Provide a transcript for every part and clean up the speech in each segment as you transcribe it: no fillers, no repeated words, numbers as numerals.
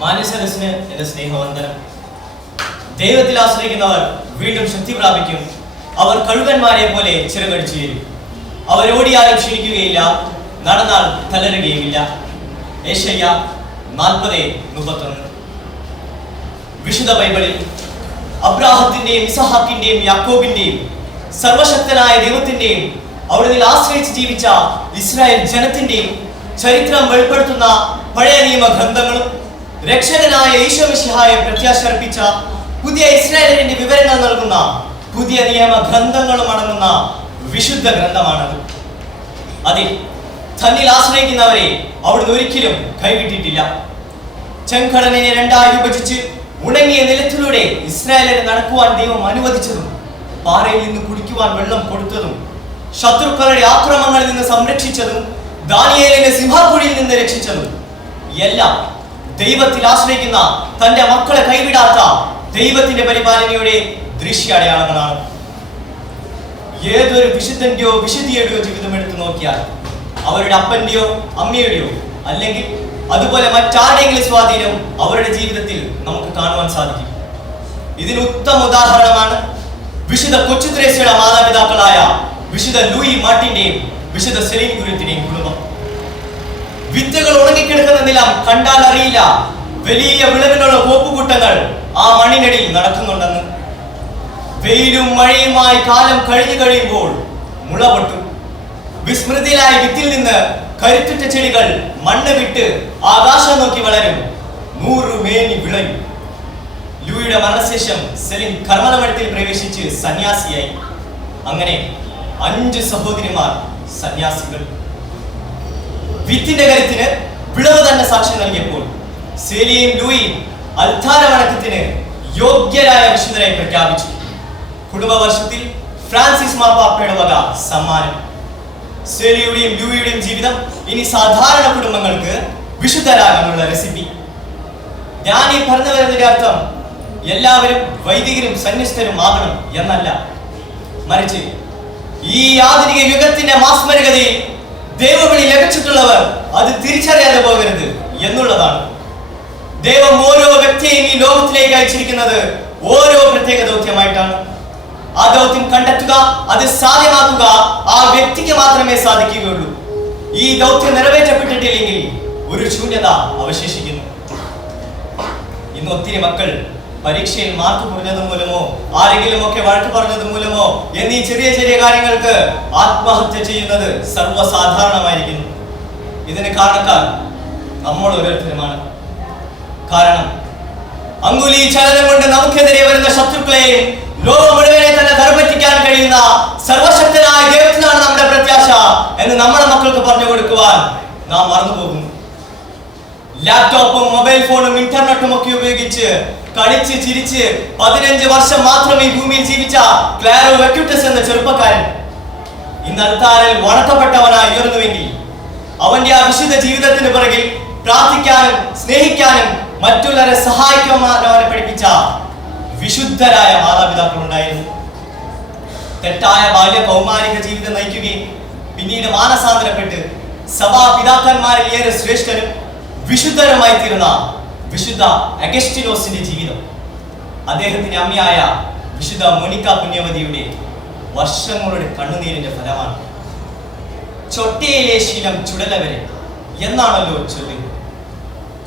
മാന്യസദസ്സിന് എന്റെ സ്നേഹവന്ദനം. ദൈവത്തിൽ ആശ്രയിക്കുന്നവർ വീണ്ടും ശക്തി പ്രാപിക്കും. അവർ കഴുകന്മാരെ പോലെ ചിറകടിച്ചു വരും. അവരോടിയാലും ക്ഷീണിക്കുകയില്ല, നടന്നാൽ തളരുകയുമില്ല. യെശയ്യ 40:31. വിശുദ്ധ ബൈബിളിൽ അബ്രാഹത്തിന്റെയും ഇസഹാക്കിന്റെയും യാക്കോബിന്റെയും സർവശക്തനായ ദൈവത്തിന്റെയും അവിടുന്ന് ആശ്രയിച്ച് ജീവിച്ച ഇസ്രായേൽ ജനത്തിന്റെയും ചരിത്രം വെളിപ്പെടുത്തുന്ന പഴയ നിയമ ഗ്രന്ഥങ്ങളും രക്ഷകനായ ഈശോ മിശിഹായെ പ്രത്യാശർപ്പിച്ച പുതിയ ഇസ്രായേലിന്റെ വിവരങ്ങൾ നൽകുന്ന പുതിയ നിയമ ഗ്രന്ഥങ്ങളും അടങ്ങുന്ന വിശുദ്ധ ഗ്രന്ഥമാണത്. അതിൽ തന്നിൽ ആശ്രയിക്കുന്നവരെ അവിടുന്ന് ഒരിക്കലും കൈവിട്ടിട്ടില്ല. ചെങ്കടലിനെ രണ്ടായി വിഭജിച്ച് ഉണങ്ങിയ നിലത്തിലൂടെ ഇസ്രായേലിനെ നടക്കുവാൻ ദൈവം അനുവദിച്ചതും, പാറയിൽ നിന്ന് കുടിക്കുവാൻ വെള്ളം കൊടുത്തതും, ശത്രുക്കളുടെ ആക്രമണങ്ങളിൽ നിന്ന് സംരക്ഷിച്ചതും, ദാനിയേലിനെ സിംഹക്കുഴിയിൽ നിന്ന് രക്ഷിച്ചതും എല്ലാം ദൈവത്തിൽ ആശ്രയിക്കുന്ന തന്റെ മക്കളെ കൈവിടാത്ത ദൈവത്തിന്റെ പരിപാലനയുടെ ദൃശ്യാടയാളങ്ങളാണ്. ഏതൊരു വിശുദ്ധന്റെയോ വിശുദ്ധിയുടെയോ ജീവിതം എടുത്തു നോക്കിയാൽ അവരുടെ അപ്പന്റെയോ അമ്മയുടെയോ അല്ലെങ്കിൽ അതുപോലെ മറ്റാരുടെയെങ്കിലും സ്വാധീനം അവരുടെ ജീവിതത്തിൽ നമുക്ക് കാണുവാൻ സാധിക്കും. ഇതിന് ഉത്തമ ഉദാഹരണമാണ് വിശുദ്ധ കൊച്ചു ത്രേസ്യയുടെ മാതാപിതാക്കളായ വിശുദ്ധ ലൂയി മാർട്ടിന്റെയും വിശുദ്ധ സെലീൻ ഗുരുത്തിന്റെയും കുടുംബം. വിത്തുകൾ ഉണങ്ങിക്കിടക്കുന്ന നിലം കണ്ടാൽ അറിയില്ല വലിയ വിളവിനുള്ള കോപ്പുകൂട്ടങ്ങൾ ആ മണ്ണിനടിയിൽ നടക്കുന്നുണ്ടെന്ന്. വെയിലും മഴയുമായി കാലം കഴിഞ്ഞു കഴിയുമ്പോൾ മുള പൊട്ടും. വിസ്മൃതിയിലായ വിത്തിൽ നിന്ന് കരുത്തുറ്റ ചെടികൾ മണ്ണ് വിട്ട് ആകാശം നോക്കി വളരും. 100 മേനി വിളയും. ലൂയിയുടെ മരണശേഷം സെലിൻ കർമ്മലമഠത്തിൽ പ്രവേശിച്ച് സന്യാസിയായി. അങ്ങനെ 5 സഹോദരിമാർ സന്യാസികൾ. വിത്തിന്റെ കരുത്തിന് വിളവ് തന്നെ സാക്ഷ്യം നൽകിയപ്പോൾ സെലിയും ലൂയിയും അൽത്താര വണക്കത്തിന് യോഗ്യരായ വിശുദ്ധരായി പ്രഖ്യാപിച്ചു. കുടുംബവർഷത്തിൽ ഫ്രാൻസിസ് മാർപ്പാപ്പയുടെ വക സമ്മാനം. സെലിയുടെയും ലൂയിയുടെയും ജീവിതം ഇനി സാധാരണ കുടുംബങ്ങൾക്ക് വിശുദ്ധരാകാനുള്ള റെസിപ്പി. ഞാൻ ഈ പറഞ്ഞു വരുന്നതിന്റെ അർത്ഥം എല്ലാവരും വൈദികരും സന്യസ്തരും ആകണം എന്നല്ല, മറിച്ച് ഈ ആധുനിക യുഗത്തിന്റെ മാസ്മരികതയിൽ ദൈവവിളി ലഭിച്ചിട്ടുള്ളവർ അത് തിരിച്ചറിയാതെ പോകരുത് എന്നുള്ളതാണ്. ദൈവം ഓരോ വ്യക്തിയെയും ഈ ലോകത്തിലേക്ക് അയച്ചിരിക്കുന്നത് ഓരോ പ്രത്യേക ദൗത്യമായിട്ടാണ്. ആ ദൗത്യം കണ്ടെത്തുക, അത് സാധ്യമാക്കുക ആ വ്യക്തിക്ക് മാത്രമേ സാധിക്കുകയുള്ളൂ. ഈ ദൗത്യം നിറവേറ്റപ്പെട്ടിട്ടില്ലെങ്കിൽ ഒരു ശൂന്യത അവശേഷിക്കുന്നു. ഇന്ന് ഒത്തിരി മക്കൾ പരീക്ഷയിൽ മാർക്ക് കുറഞ്ഞത് മൂലമോ ആരെങ്കിലും ഒക്കെ വഴക്ക് പറഞ്ഞത് മൂലമോ എന്നീ ചെറിയ ചെറിയ കാര്യങ്ങൾക്ക് ആത്മഹത്യ ചെയ്യുന്നത് സർവ്വസാധാരണമായിരിക്കുന്നു. ഇതിന് കാരണക്കാർ നമ്മൾ ഓരോരുത്തരുമാണ്. കാരണം അങ്കുലി ചലനം കൊണ്ട് നമുക്കെതിരെ വരുന്ന ശത്രുക്കളെയും ലോകം മുഴുവനെ തന്നെ ധർമ്മറ്റിക്കാൻ കഴിയുന്ന സർവശക്തനായ ദൈവത്തിനാണ് നമ്മുടെ പ്രത്യാശ എന്ന് നമ്മുടെ മക്കൾക്ക് പറഞ്ഞു കൊടുക്കുവാൻ നാം മറന്നുപോകുന്നു. ലാപ്ടോപ്പും മൊബൈൽ ഫോണും ഇന്റർനെറ്റും ഒക്കെ ഉപയോഗിച്ച് കളിച്ച് ചിരിച്ച് 15 വർഷം മാത്രം ഈ ഭൂമിയിൽ ജീവിച്ച ക്ലാരോ വെക്യൂട്ടസ് എന്ന ചെറുപ്പക്കാരൻ ഇന്ന് അൽത്താരയിൽ വണക്കപ്പെട്ടവനായി ഉയർന്നുവെങ്കിൽ അവന്റെ ആ വിശുദ്ധ ജീവിതത്തിന് പിറകിൽ പ്രാർത്ഥിക്കാനും സ്നേഹിക്കാനും മറ്റുള്ളവരെ സഹായിക്കാനും അവനെ പഠിപ്പിച്ച വിശുദ്ധരായ മാതാപിതാക്കൾ ഉണ്ടായിരുന്നു. തെറ്റായ ബാല്യ കൗമാരിക ജീവിതം നയിക്കുകയും പിന്നീട് മാനസാന്തരപ്പെട്ട് സഭാ പിതാക്കന്മാരിൽ ഏറെ ശ്രേഷ്ഠരും വിശുദ്ധരുമായി തീർന്ന വിശുദ്ധ അഗസ്റ്റിനോസിന്റെ ജീവിതം അദ്ദേഹത്തിന്റെ അമ്മയായ വിശുദ്ധ മോനിക്ക പുണ്യവതിയുടെ വർഷങ്ങളുടെ കണ്ണുനീരിന്റെ ഫലമാണ്. ചൊട്ടയിലെ ശീലം ചുടലവരെ എന്നാണല്ലോ ചൊല്ലുന്നത്.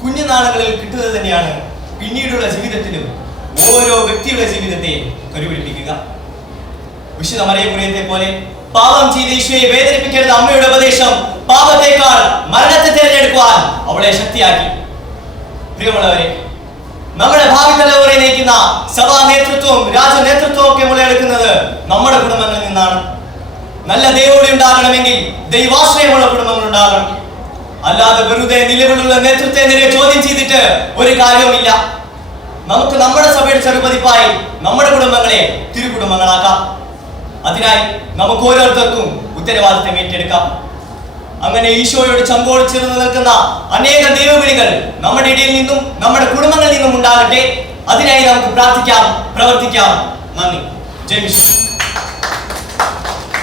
കുഞ്ഞുനാളുകളിൽ കിട്ടുന്നത് തന്നെയാണ് പിന്നീടുള്ള ജീവിതത്തിലും ഓരോ വ്യക്തിയുടെ ജീവിതത്തെ കരുപിടിപ്പിക്കുക. വിശുദ്ധ മറിയമുറിയത്തെ പോലെ പാപം ചെയ്ത ഈശോയെ വേദനിപ്പിക്കരുത് അമ്മയുടെ ഉപദേശം പാപത്തേക്കാൾ മരണത്തെ തിരഞ്ഞെടുക്കുവാൻ അവളെ ശക്തിയാക്കി. പ്രിയമുള്ളവരെ, നമ്മുടെ ഭാവി തലമുറയെ നയിക്കുന്ന സഭാ നേതൃത്വവും രാജ നേതൃത്വവും ഒക്കെ മുളയെടുക്കുന്നത് നമ്മുടെ കുടുംബങ്ങളിൽ നിന്നാണ്. നല്ല ദൈവോടെ ഉണ്ടാകണമെങ്കിൽ ദൈവാശ്രയമുള്ള കുടുംബങ്ങൾ ഉണ്ടാകണം. അല്ലാതെ വെറുതെ നിലവിലുള്ള നേതൃത്വത്തിനെതിരെ ചോദ്യം ചെയ്തിട്ട് ഒരു കാര്യവുമില്ല. നമുക്ക് നമ്മുടെ സഭയുടെ ചെറുപതിപ്പായി നമ്മുടെ കുടുംബങ്ങളെ തിരുകുടുംബങ്ങളാക്കാം. അതിനായി നമുക്ക് ഓരോരുത്തർക്കും ഉത്തരവാദിത്തം ഏറ്റെടുക്കാം. അങ്ങനെ ഈശോയോട് ചങ്കോട് ചേർന്ന് നിൽക്കുന്ന അനേക ദൈവവിളികൾ നമ്മുടെ ഇടയിൽ നിന്നും നമ്മുടെ കുടുംബങ്ങളിൽ നിന്നും ഉണ്ടാകട്ടെ. അതിനായി നമുക്ക് പ്രാർത്ഥിക്കാം, പ്രവർത്തിക്കാം. നന്ദി. ജയ് വിശുദ്ധ.